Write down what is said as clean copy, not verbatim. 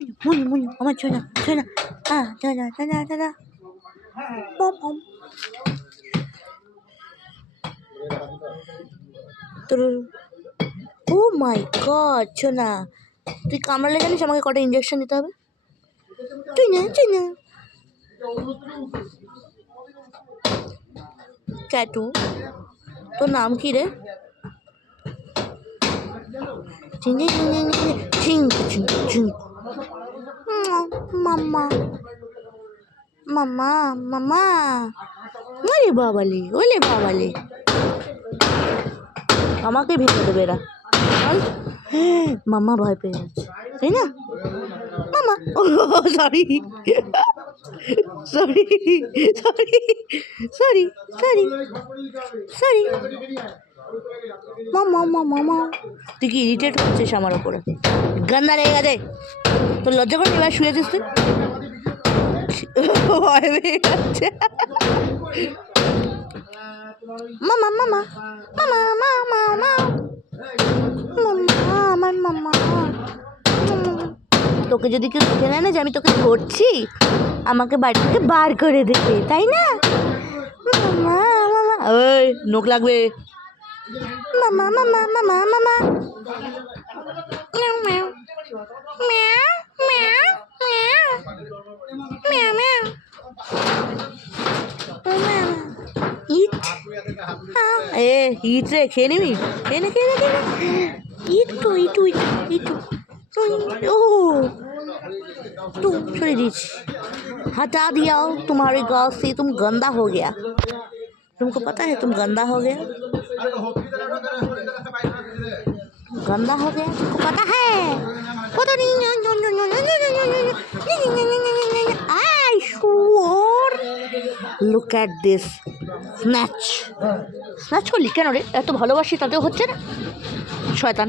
মুনি মুনি আমার ছোনা ছোনা ছোনা ছোনা ছোনা পম পম তোর ও মাই গড ছোনা তুই কামড়ালে জানিস আমাকে কটা ইঞ্জেকশন দিতে হবে তুই না ক্যাটু তোর নাম কি রে মাম্মা মাম্মা মাম্মা ওলে বাবালে আমাকে ভেঙে দেবে এরা মাম্মা ভয় পেয়ে যাচ্ছে তাই না মামা ও sorry sorry sorry sorry sorry sorry মামা মামা তুই কি ইরিটেট হচ্ছিস আমার ওপরে গান্না লেগে গেছে তোর লজ্জা করে এবার শুয়েছিস তুই ভয় পেয়ে যাচ্ছে মামা মামা মামা মামা মামা আমার মামা তোকে যদি কেউ দেখে নেয় না যে আমি তোকে ধরছি আমাকে বাড়ি থেকে বার করে দেবে তাই না মামা মামা ওই নোক লাগবে মামা মামা মামা মামা ম্যাও ম্যাও ম্যাও ম্যাও ম্যাও ম্যাও ম্যাও ইট ইট রে খেয়ে নিবি খেয়ে নে ইটু ইটু ইটু ইটু ओ तुम छोड़ दीजिए हटा दिया तुम्हारे गाँव से तुम गंदा हो गया तुमको पता है तुम गंदा हो गया तुमको पता है पता नहीं लुक एट दिस स्नैच করলি কেন রে এত ভালোবাসি তাতেও হচ্ছে না শয়তান